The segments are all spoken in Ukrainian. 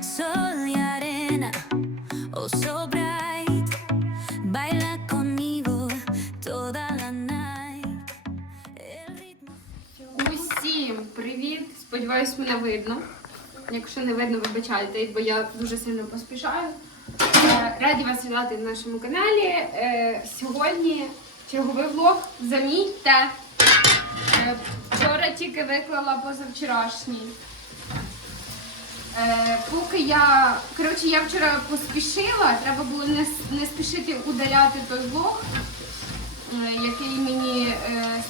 Sol y arena, oh so bright. Baila conmigo! Сподіваюсь, мене видно. Якщо не видно, вибачайте, бо я дуже сильно поспішаю. Е, Раді вас вітати на нашому каналі. Е, Сьогодні черговий влог замітьте. Е, Вчора тільки виклала позавчорашній. Е, поки я. Коротше, я вчора поспішила, треба було не, не спішити удаляти той влог. Е, який мені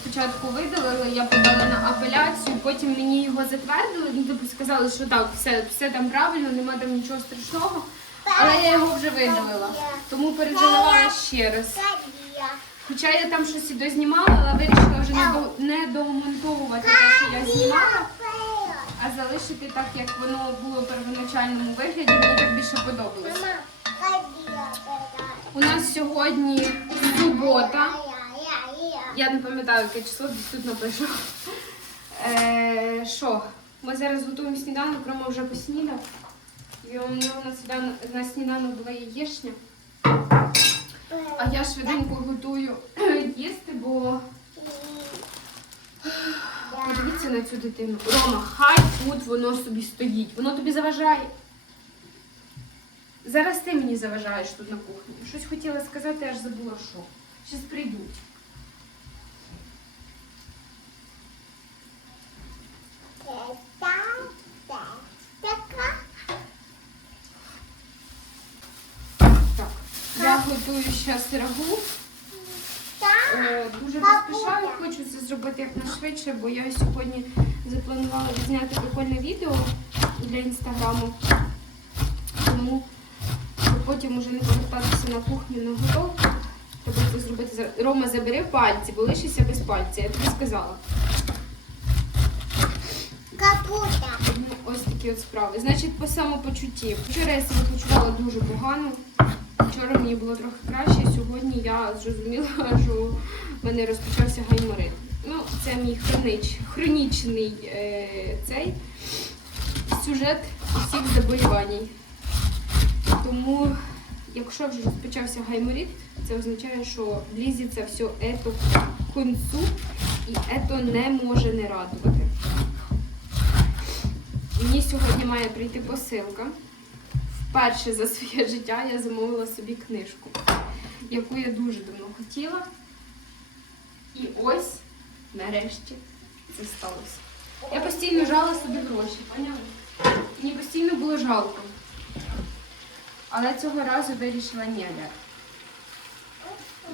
спочатку видалили, я подала на апеляцію, потім мені його затвердили, ну тобто сказали, що так, все, все там правильно, нема там нічого страшного. Але я його вже видалила. Тому передзвонила ще раз. Хоча я там щось і дознімала, але вирішила вже не, до, не домонтовувати те, що я знімала, а залишити так, як воно було в первоначальному вигляді, мені так більше подобалось. У нас сьогодні субота. Я не пам'ятаю, яке число, десь тут напишу. Е, Що? Ми зараз готуємо сніданок, Рома вже поснідав. І у нього на сніданок була яєчня. А я швиденько готую їсти, бо подивіться на цю дитину. Рома, хай тут воно собі стоїть. Воно тобі заважає. Зараз ти мені заважаєш тут на кухні. Щось хотіла сказати, аж забула що. Щас прийдуть. Так, я готую зараз рагу. Е, Дуже поспішаю, хочу це зробити якнайшвидше, бо я сьогодні запланувала зняти прикольне відео для інстаграму. Тому потім уже не повертатися на кухню на готовку. Треба це зробити. Рома, забери пальці, бо лишися без пальця, я тобі сказала. Капута. Ось такі от справи. Значить, по самопочутті. Вчора я себе почувала дуже погано. Вчора мені було трохи краще. Сьогодні я зрозуміла, що в мене розпочався гайморит. Ну, це мій хронич, хронічний е, цей сюжет усіх заболівань. Тому, якщо вже розпочався гайморит, це означає, що близиться все ето к кінцю і ето не може не радувати. Мені сьогодні має прийти посилка. Вперше за своє життя я замовила собі книжку, яку я дуже давно хотіла. І ось, нарешті, це сталося. Я постійно жала собі гроші, поняли? Мені постійно було жалко. Але цього разу вирішила ні.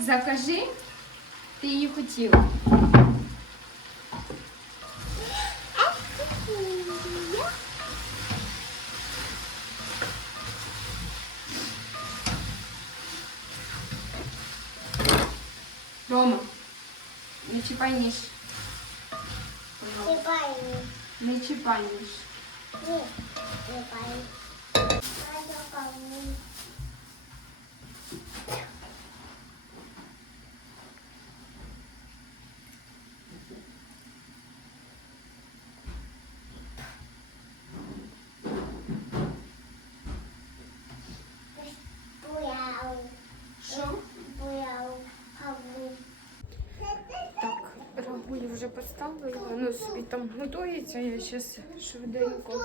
Закажи, ти її хотіла. Рома, не чіпай ніж. Пожалуйста. Сипай. Не чіпай ніж. Ні, сипай. Поставила, воно собі там готується. Я зараз швиденько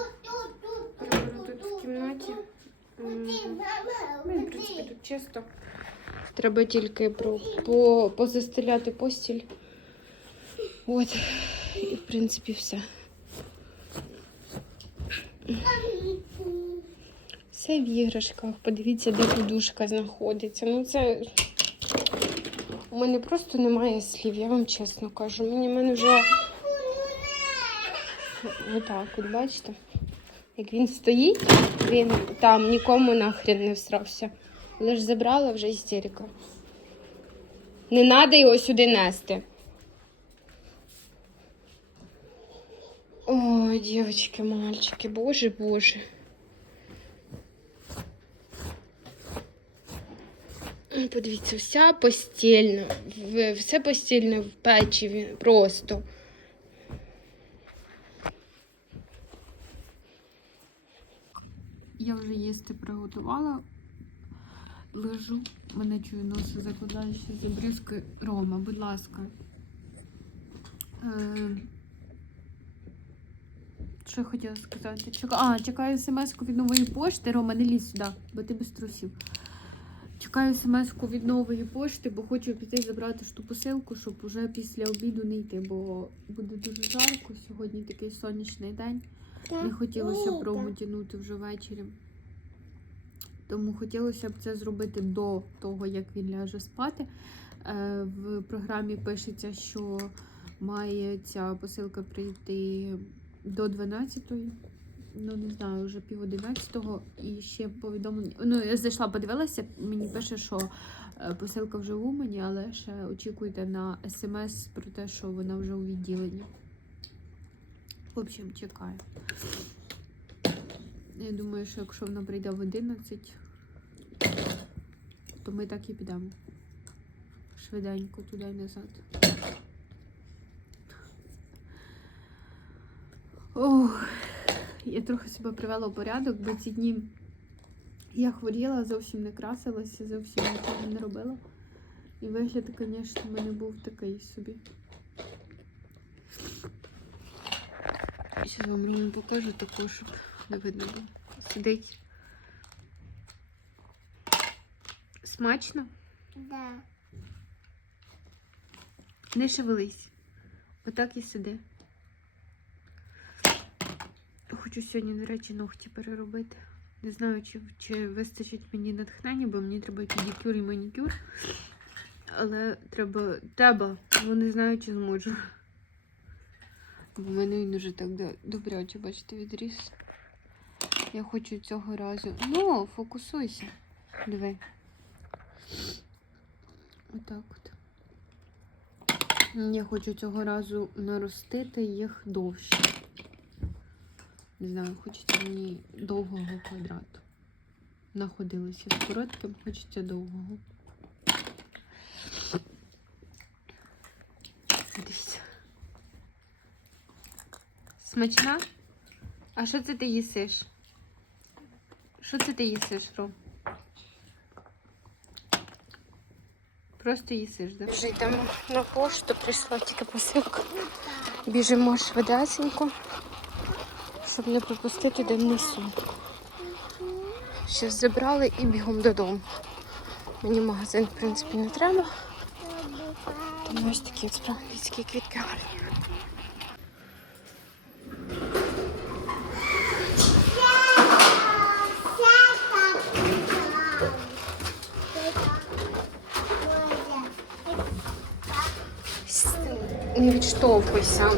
приберу тут в кімнаті. Ну, в принципі, тут чисто. Треба тільки про, по, позастеляти постіль. От. І, в принципі, все. Все в іграшках. Подивіться, де подушка знаходиться. Ну, це. У мене просто немає слів, я вам чесно кажу. Мені мене вже. Отак, от бачите? Як він стоїть, він там нікому нахрен не всрався. Лиш забрала вже істерика. Не треба його сюди нести. Ой, дівчатки, мальчики, боже, боже. Подивіться, вся постільна, все постільне в печиві просто. Я вже їсти приготувала. Лежу, мене чую носи закладаю ще забризки. Рома, будь ласка. Е, Що я хотіла сказати? А, чекаю смс-ку від нової пошти. Рома, не лізь сюди, бо ти без трусів. Чекаю смс-ку від нової пошти, бо хочу піти забрати ж ту посилку, щоб уже після обіду не йти, бо буде дуже жарко. Сьогодні такий сонячний день. Не хотілося б Рому тягнути вже ввечері. Тому хотілося б це зробити до того, як він ляже спати. Е, В програмі пишеться, що має ця посилка прийти до 12-ї. Ну, не знаю, вже пів 11-го. І ще повідомлення. Ну, я зайшла, подивилася, мені пише, що е, посилка вже в Умані, але ще очікуйте на смс про те, що вона вже у відділенні. В общем, чекаю. Я думаю, що якщо вона прийде в 11, то ми так і підемо. Швиденько туди й назад. Ох, я трохи себе привела в порядок, бо ці дні я хворіла, зовсім не красилася, зовсім нічого не робила. І вигляд, звісно, в мене був такий собі. Зараз вам Рому покажу таку, щоб не видно було. Сидить. Смачно? Да. Не шевелись. Отак і сиди. Хочу сьогодні, до речі, ногті переробити. Не знаю, чи, чи вистачить мені натхнення, бо мені треба педикюр і манікюр. Але треба, треба, бо не знаю, чи зможу. Бо в мене він уже так до- добряче, бачите, відріс. Я хочу цього разу. Ну, фокусуйся. Диви. Отак от. Я хочу цього разу наростити їх довше. Не знаю, хочеться мені довгого квадрату. Находилися з коротким, хочеться довгого. Дивіться. Смачна? А що це ти їсиш? Що це ти їсиш, Ром? Просто їсиш, да? Вже йдемо на пошту, прийшла тільки посилка. Біжимо швидесенько, щоб не пропустити денний сон. Щось забрали і бігом додому. Мені магазин, в принципі, не треба. Тому ось такі справницькі квітки гарні. Не відштовхуйся.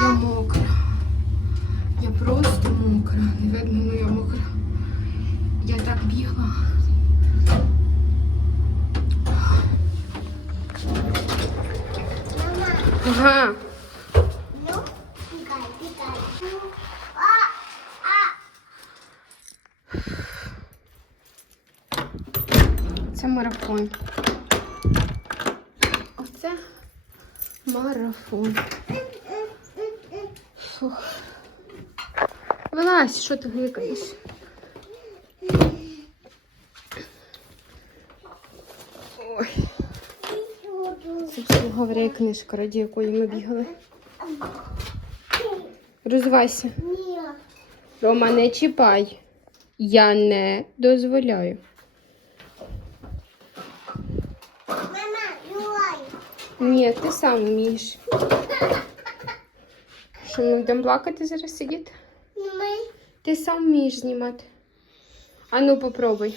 Я мокра. Я просто мокра. Не видно, ну я мокра. Я так бігла. Мама, Ага. ну, пикай, пикай. Ну, а, а. Це марафон. Оце марафон. Фух. Вилазь, що ти гикаєш? Ой, це обслуговує книжка, раді якої ми бігали. Розвайся. Рома, не чіпай. Я не дозволяю. Ні, ти сам вмієш. Що ми будемо плакати зараз сидіти? Ти сам вмієш знімати. А ну попробуй.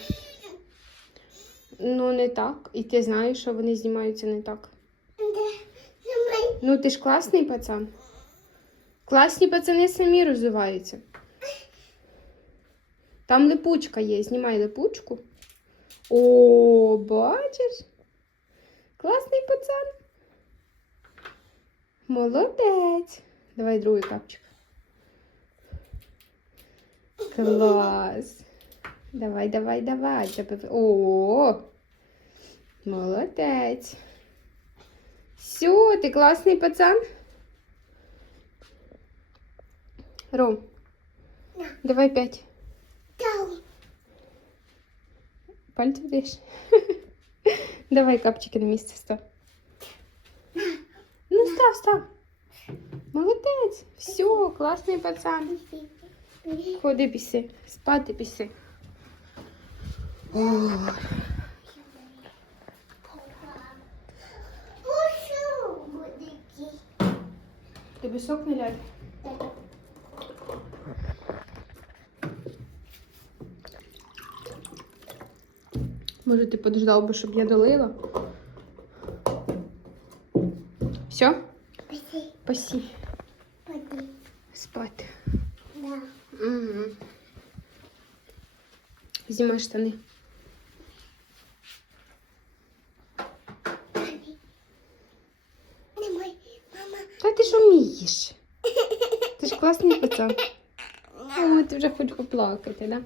Ну, не так. І ти знаєш, що вони знімаються не так. Ну, ти ж класний пацан. Класні пацани самі розвиваються. Там липучка є. Знімай липучку. О, бачиш? Класний пацан. Молодець. Давай другий капчик. Клас. Давай, давай, давай. О! Молодець. Все, ти класний пацан. Ром, давай п'ять. Пальці вдиш. Давай капчики на місце став. Ну, став, став. Молодець. Все, класний пацан. Ходи піси. Спати піси. О, тобі сок не ляг? Може, ти подождав би, щоб я долила? Все? Писи. Пасі. Поди. Спати. Да. Угу. Знімай штани. Та ти ж вмієш. Ти ж класний пацан. О, ти вже хочеш поплакати, да?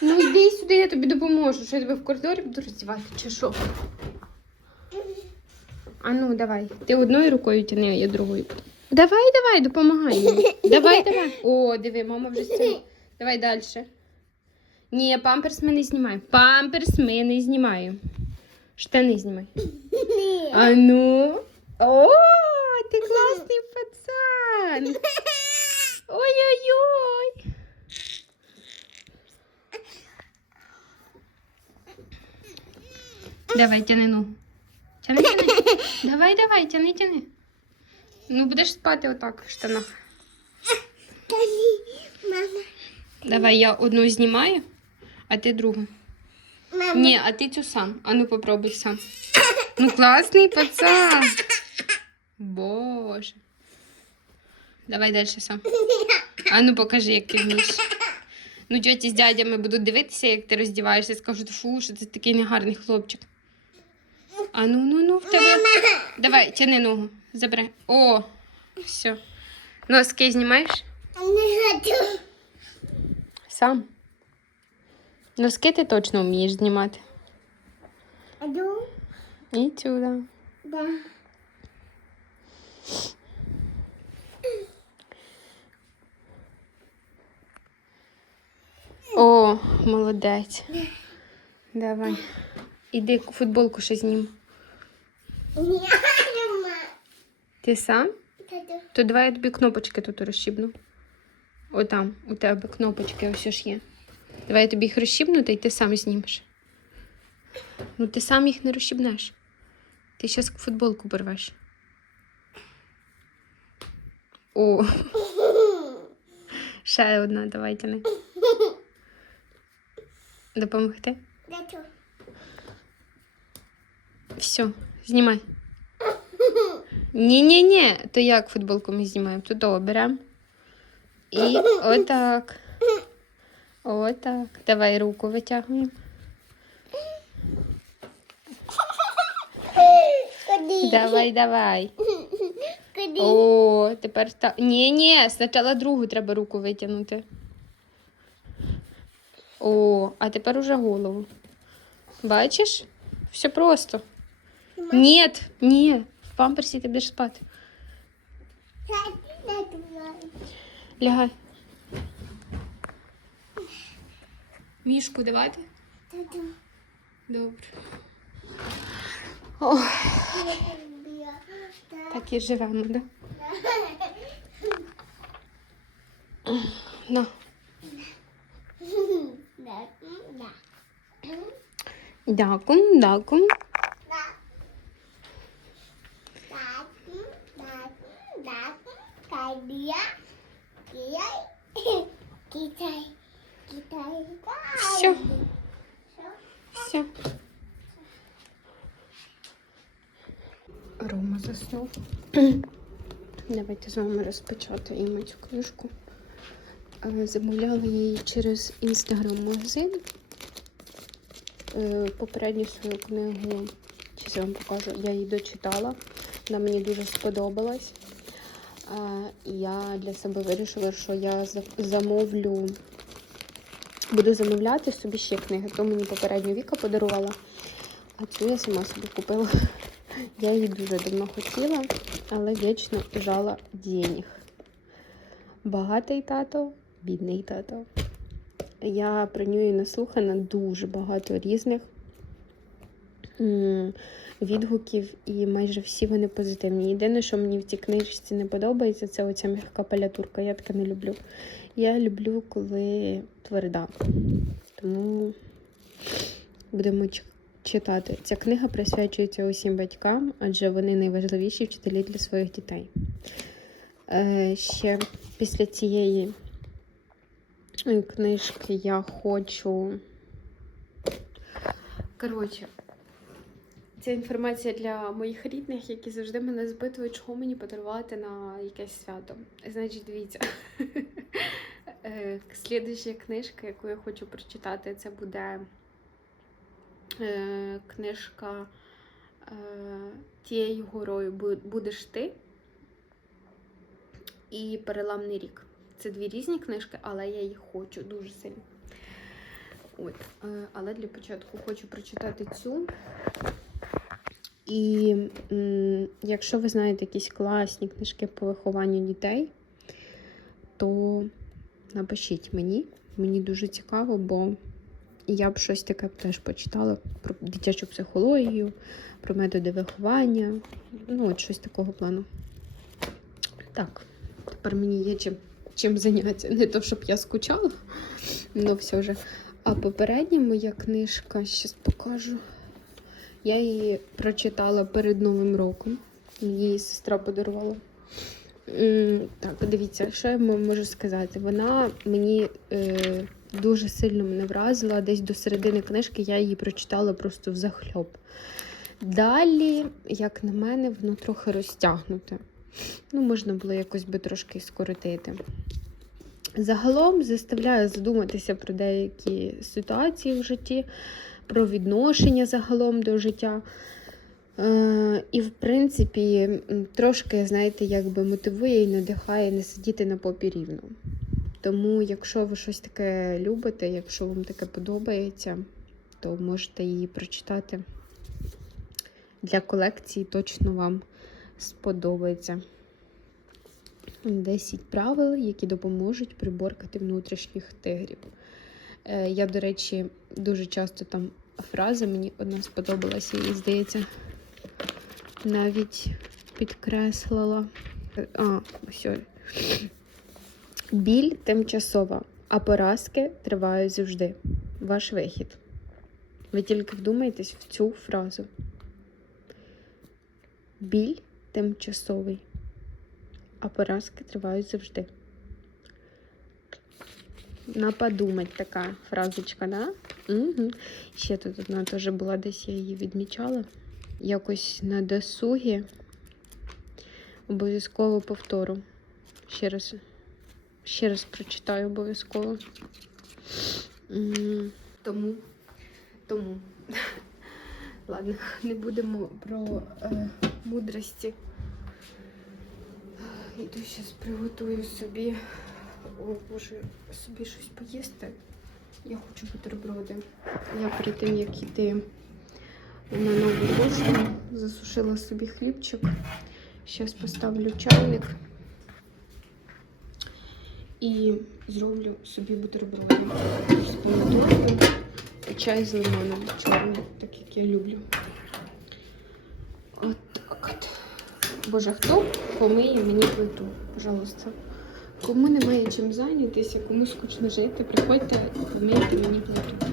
Ну йди сюди, я тобі допоможу. Що я тебе в коридорі буду роздівати, чи що? А ну, давай. Ти одною рукою тяни, а я другою. буду. Давай, давай, допомагай мені. Давай, давай. О, диви, мама вже стягнула. Давай далі. Ні, памперс ми не знімаємо. Памперс ми не знімаємо. Штани знімай. Ні. А ну. О, ти класний пацан. Ой-ой-ой. Давай, тяни ну. Тяни, тяни. Давай, давай, тяни, тяни. Ну, будеш спати отак в штанах. Мама. Давай, я одну знімаю, а ти другу. Мама. Ні, а ти цю сам. А ну попробуй сам. Ну, класний пацан. Боже. Давай далі сам. А ну покажи, як ти вмієш. Ну, тьоті з дядями будуть дивитися, як ти роздіваєшся, скажуть, фу, що це такий негарний хлопчик. А ну, ну, ну, в тебе. Давай, тяни ногу. Забирай. О, все. Носки знімаєш? Не хочу. Сам. Носки ти точно вмієш знімати. Иду. І сюди. Да. О, молодець. Давай. Іди футболку ще знім. Мама. Ти сам? Тату. То давай я тобі кнопочки тут розщібну. Отам, у тебе кнопочки ось ж є. Давай я тобі їх розщібну, та й ти сам знімеш. Ну, ти сам їх не розщібнеш. Ти зараз футболку порвеш. О. Ще одна, давай тяни. Допомогти? Все, знімай. Ні-ні-ні, то як футболку ми знімаємо? Тут беремо. І отак. Отак. Давай руку витягуємо. Давай, давай. О, тепер так. Ні-ні, спочатку другу треба руку витягнути. О, а тепер уже голову. Бачиш? Все просто. Ні, ні, памперсі ти будеш спати. Лягай. Мішку давати? Добре. Ох, так і живемо, да? На. Дякую, дякую. Да. Так, так, так, Кадія, Китай, Китай. Всё. Все. Рома заснув. Давайте з вами розпечатаємо цю книжку. Е, Замовляла її через інстаграм-магазин. Е, Попередню свою книгу, чи я вам покажу, я її дочитала. Вона мені дуже сподобалась. Я для себе вирішила, що я замовлю, буду замовляти собі ще книги. То мені попередню Віка подарувала, а цю я сама собі купила. Я її дуже давно хотіла, але вічно жала денег. Багатий тато, бідний тато. Я про нього наслухана дуже багато різних відгуків, і майже всі вони позитивні. Єдине, що мені в цій книжці не подобається, це оця м'яка палятурка. Я таке не люблю. Я люблю, коли тверда. Тому будемо читати. Ця книга присвячується усім батькам, адже вони найважливіші вчителі для своїх дітей. Е, ще після цієї е, книжки я хочу. Коротше, це інформація для моїх рідних, які завжди мене запитують, чого мені подарувати на якесь свято. Значить, дивіться. Е, Слідуюча книжка, яку я хочу прочитати, це буде е, книжка е, Тією горою будеш ти і Переламний рік. Це дві різні книжки, але я їх хочу дуже сильно. От. Але для початку хочу прочитати цю. І якщо ви знаєте якісь класні книжки по вихованню дітей, то напишіть мені. Мені дуже цікаво, бо я б щось таке теж почитала про дитячу психологію, про методи виховання. Ну, от щось такого плану. Так, тепер мені є чим, чим зайнятися. Не то, щоб я скучала, але все ж. А попередня моя книжка, зараз покажу. Я її прочитала перед Новим роком. Її сестра подарувала. Так, дивіться, що я можу сказати. Вона мені е, дуже сильно мене вразила. Десь до середини книжки я її прочитала просто в захльоп. Далі, як на мене, воно трохи розтягнуте. Ну, можна було якось би трошки скоротити. Загалом заставляє задуматися про деякі ситуації в житті, про відношення загалом до життя. Е, і, в принципі, трошки, знаєте, якби мотивує і надихає не сидіти на попі рівно. Тому, якщо ви щось таке любите, якщо вам таке подобається, то можете її прочитати. Для колекції точно вам сподобається. 10 правил, які допоможуть приборкати внутрішніх тигрів. Е, Я, до речі, дуже часто там фраза мені одна сподобалася, і здається, навіть підкреслила. А, ось. Біль тимчасова, а поразки тривають завжди. Ваш вихід. Ви тільки вдумайтесь в цю фразу. Біль тимчасовий, а поразки тривають завжди. На подумать така фразочка, да? Угу. Ще тут одна теж була, десь я її відмічала. Якось на досугі. Обов'язково повтору. Ще раз, ще раз прочитаю обов'язково. Тому, тому. Ладно, не будемо про е, мудрості. Іду зараз приготую собі. О, Боже, собі щось поїсти. Я хочу бутерброди. Я перед тим, як йти на нову пошту, засушила собі хлібчик. Зараз поставлю чайник і зроблю собі бутерброди з помідоркою і чай з лимоном чорний, так як я люблю. От так от. Боже, хто помиє мені плиту? Пожалуйста. Кому немає чим зайнятися, кому скучно жити, приходьте помийте мені плиту.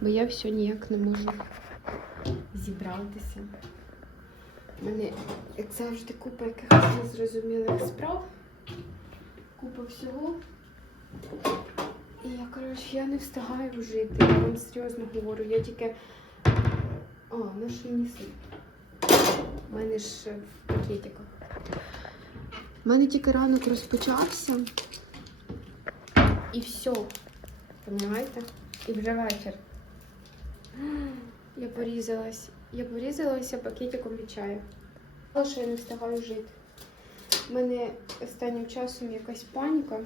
Бо я все ніяк не можу зібратися. У мене, як завжди, купа якихось незрозумілих справ, купа всього. І я, коротше, я не встигаю жити. Я вам серйозно говорю, я тільки. А, на що мені? У мене ж в пакетиках. У мене тільки ранок розпочався. І все. Понимаєте? І вже вечір. Я порізалась. Я порізалася пакетиком від чаю. Але що я не встигаю жити. У мене останнім часом якась паніка,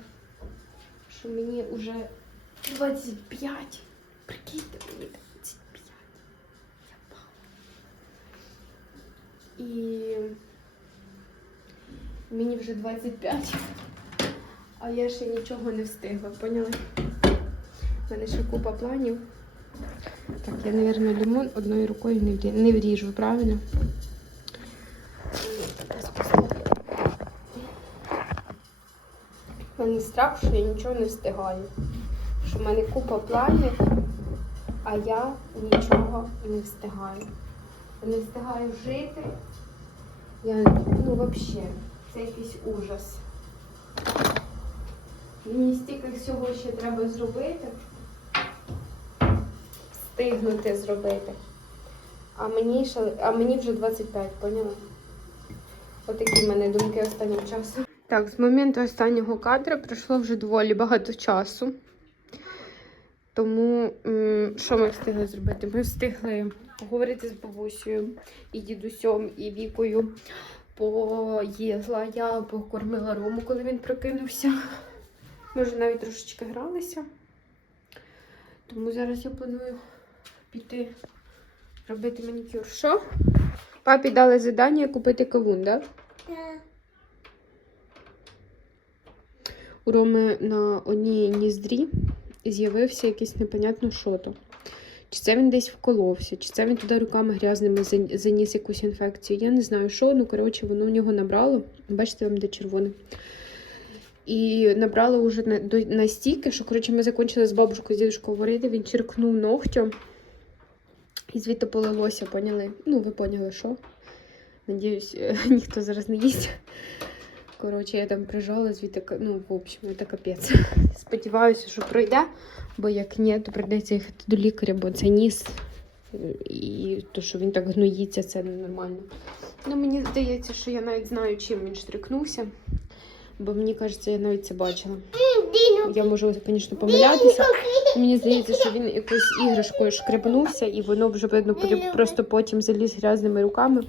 що мені вже 25. Прикиньте, мені 25. Я пала. І мені вже 25. А я ще нічого не встигла, поняли? У мене ще купа планів. Так, я, мабуть, лимон одною рукою не вріжу, правильно? У мене страх, що я нічого не встигаю. Що в мене купа планів, а я нічого не встигаю. Я не встигаю жити. Я, ну, взагалі, це якийсь ужас. Мені стільки всього ще треба зробити. Встигнути зробити. А мені ще, а мені вже 25, поняла? Отакі в мене думки останнім часом. Так, з моменту останнього кадра пройшло вже доволі багато часу. Тому що ми встигли зробити? Ми встигли поговорити з бабусею і дідусем, і вікою. Поїзла, я покормила Рому, коли він прокинувся. Ми вже навіть трошечки гралися. Тому зараз я планую піти робити манікюр. Що? Папі дали завдання купити кавун, так? Да? Так. У Роми на одній ніздрі з'явився якийсь непонятно що то. Чи це він десь вколовся, чи це він туди руками грязними заніс якусь інфекцію. Я не знаю, що, ну коротше, воно в нього набрало. Бачите, вам де червоне. І набрало вже настільки, що коротше, ми закінчили з бабушкою з дідушкою говорити, він черкнув ногтю. І звідти полилося, поняли? Ну, ви поняли, що. Надіюсь, ніхто зараз не їсть. Коротше, я там прижала звідти, ну, в общем, це капець. Сподіваюся, що пройде, бо як ні, то прийдеться їхати до лікаря, бо це ніс. І то, що він так гноїться, це ненормально. Ну, мені здається, що я навіть знаю, чим він штрикнувся. Бо мені кажеться, я навіть це бачила. Я можу, звісно, помилятися. Мені здається, що він якоюсь іграшкою шкребнувся, і воно вже видно просто потім заліз грязними руками.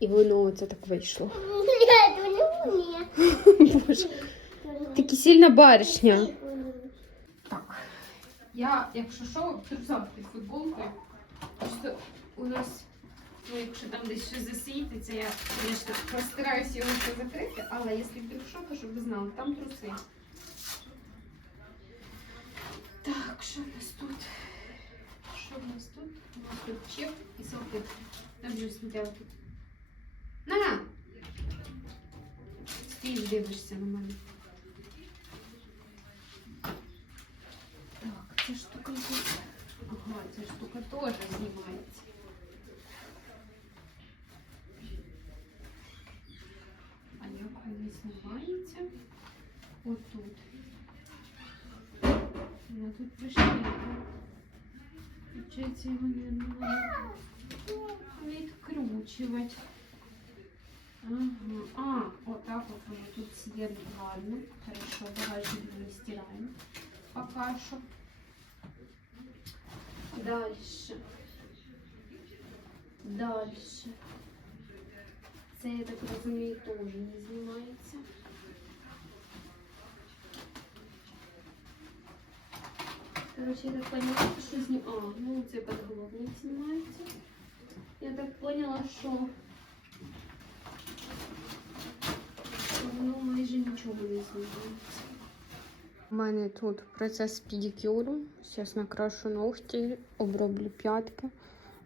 І воно це так вийшло. Боже, такі сильна баришня. Так. Я, якщо що, в трусах під футболкою. Просто у нас, ну, якщо там десь щось засвітиться, я, звісно, постараюся його все закрити, але якщо вдруг що, то щоб ви знали, там труси. Так, що в нас тут? Що в нас тут? У нас тут чеп і салфетки. Там же сміттєвки. На! Стій, дивишся на мене. Так, ця штука тут. Ага, ця штука теж знімається. А як вона знімається? Отут. Вона тут пришита. Получається, його не треба відкручувати. Ага. А, отак от воно тут сидить гарно. Хорошо, давайте не стираем. Пока що. Дальше. Дальше. Це, я так розумію, теж не знімається. Короче, я так поняла, що знім... А, ну це подголовник знімається. Я так поняла, що воно майже нічого не знімається. У мене тут процес педикюру. Зараз накрашу ногті, оброблю п'ятки.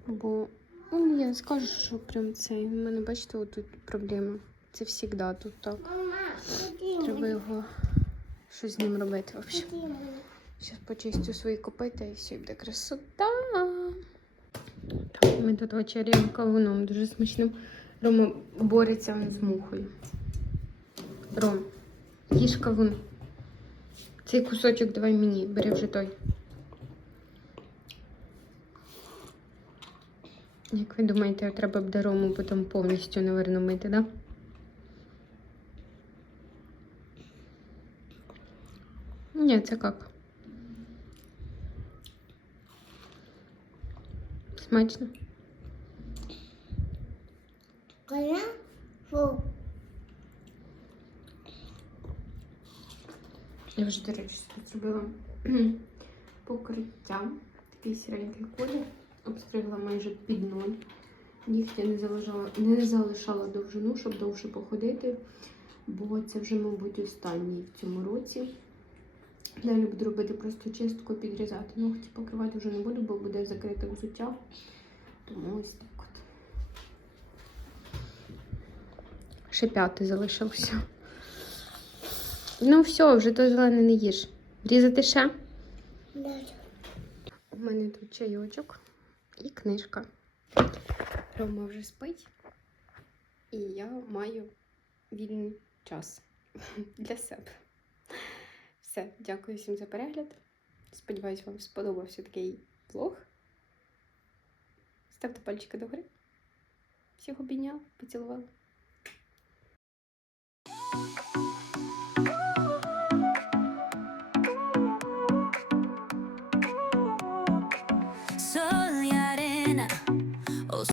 Бо ну, я скажу, що прям цей. У мене, бачите, отут проблема. Це завжди тут так. Треба його щось з ним робити. Взагалі. Зараз почистю свої копита і все буде красота. Так, ми тут вечеряємо кавуном дуже смачним. Рома бореться з мухою. Ром, їж кавун. Цей кусочок давай мені, бери вже той. Як ви думаєте, треба буде Рому потім повністю, наверно, мити? Да? Ні, це як? Смачно. Коля, фу, вже, до речі, тут зробила покриття. Такий сіренький колір. Обстригла майже під ноль. Нігті не залишала, не залишала довжину, щоб довше походити, бо це вже, мабуть, останній в цьому році. Далі буду робити просто чистку, підрізати. Ногті покривати вже не буду, бо буде закрите взуття. Тому ось так от. Ще п'ятий залишився. Ну все, вже то зелене не їж. Різати ще? Да. У мене тут чайочок і книжка. Рома вже спить, і я маю вільний час для себе. Все, дякую всім за перегляд. Сподіваюсь, вам сподобався такий влог. Ставте пальчики догори. Всіх обійняла, поцілувала.